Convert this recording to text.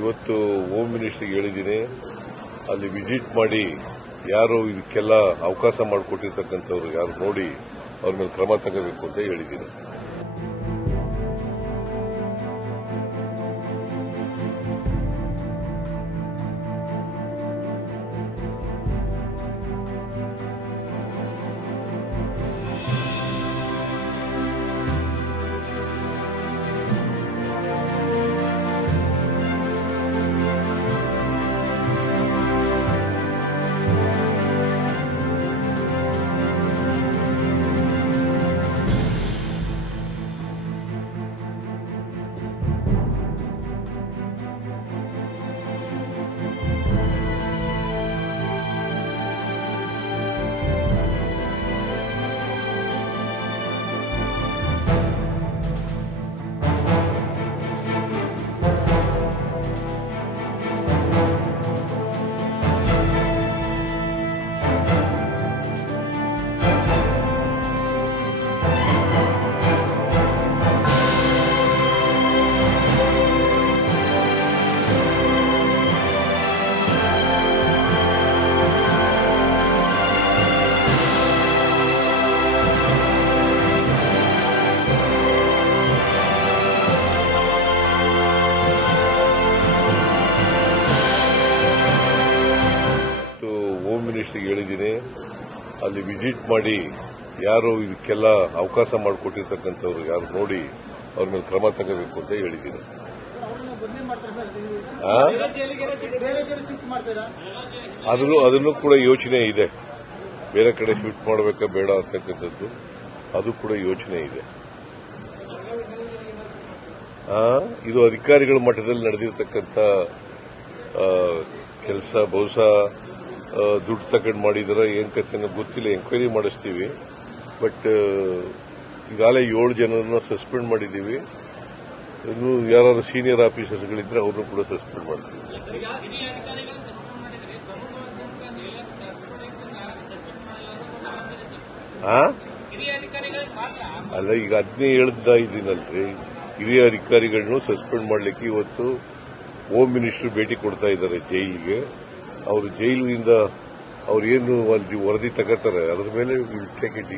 ಇವತ್ತು ಹೋಮ್ ಮಿನಿಸ್ಟರ್ಗೆ ಹೇಳಿದ್ದೀನಿ, ಅಲ್ಲಿ ವಿಸಿಟ್ ಮಾಡಿ ಯಾರು ಇದಕ್ಕೆಲ್ಲ ಅವಕಾಶ ಮಾಡಿಕೊಟ್ಟಿರ್ತಕ್ಕಂಥವ್ರು ಯಾರು ನೋಡಿ ಅವ್ರ ಮೇಲೆ ಕ್ರಮ ತಗೋಬೇಕು ಅಂತ ಹೇಳಿದ್ದೀನಿ. ಹೋಮ್ ಮಿನಿಸ್ಟರ್ಗೆ ಹೇಳಿದ್ದೀನಿ, ಅಲ್ಲಿ ವಿಸಿಟ್ ಮಾಡಿ ಯಾರು ಇದಕ್ಕೆಲ್ಲ ಅವಕಾಶ ಮಾಡಿಕೊಟ್ಟಿರ್ತಕ್ಕಂಥವ್ರು ಯಾರು ನೋಡಿ ಅವ್ರ ಮೇಲೆ ಕ್ರಮ ತಗೋಬೇಕು ಅಂತ ಹೇಳಿದ್ದೀನಿ. ಅದನ್ನು ಕೂಡ ಯೋಚನೆ ಇದೆ, ಬೇರೆ ಕಡೆ ಶಿಫ್ಟ್ ಮಾಡಬೇಕಾ ಬೇಡ ಅಂತಕ್ಕಂಥದ್ದು ಅದು ಕೂಡ ಯೋಚನೆ ಇದೆ. ಇದು ಅಧಿಕಾರಿಗಳ ಮಟ್ಟದಲ್ಲಿ ನಡೆದಿರ್ತಕ್ಕಂಥ ಕೆಲಸ. ಬಹುಶಃ ದುಡ್ಡು ತಗೊಂಡು ಮಾಡಿದಾರ ಏನ್ ಕಥೆ ಗೊತ್ತಿಲ್ಲ, ಎಂಕ್ವೈರಿ ಮಾಡಿಸ್ತೀವಿ. ಬಟ್ ಈಗಾಗಲೇ 7 ಜನರನ್ನ ಸಸ್ಪೆಂಡ್ ಮಾಡಿದ್ದೀವಿ. ಇನ್ನು ಯಾರು ಸೀನಿಯರ್ ಆಫೀಸರ್ಸ್ಗಳಿದ್ರೆ ಅವ್ರನ್ನೂ ಕೂಡ ಸಸ್ಪೆಂಡ್ ಮಾಡ್ತೀವಿ. ಅಲ್ಲ, ಈಗ ಅದನ್ನೇ ಹೇಳ್ತಾ ಇದ್ದೀನಲ್ರಿ, ಹಿರಿಯ ಅಧಿಕಾರಿಗಳನ್ನು ಸಸ್ಪೆಂಡ್ ಮಾಡಲಿಕ್ಕೆ ಇವತ್ತು ಹೋಮ್ ಮಿನಿಸ್ಟರ್ ಭೇಟಿ ಕೊಡ್ತಾ ಇದ್ದಾರೆ ಜೈಲಿಗೆ. ಅವರು ಜೈಲಿನಿಂದ ಅವ್ರು ಏನು ವರದಿ ತಗೋತಾರೆ ಅದ್ರ ಮೇಲೆ ವಿಲ್ ಟೇಕ್ ಇಟ್.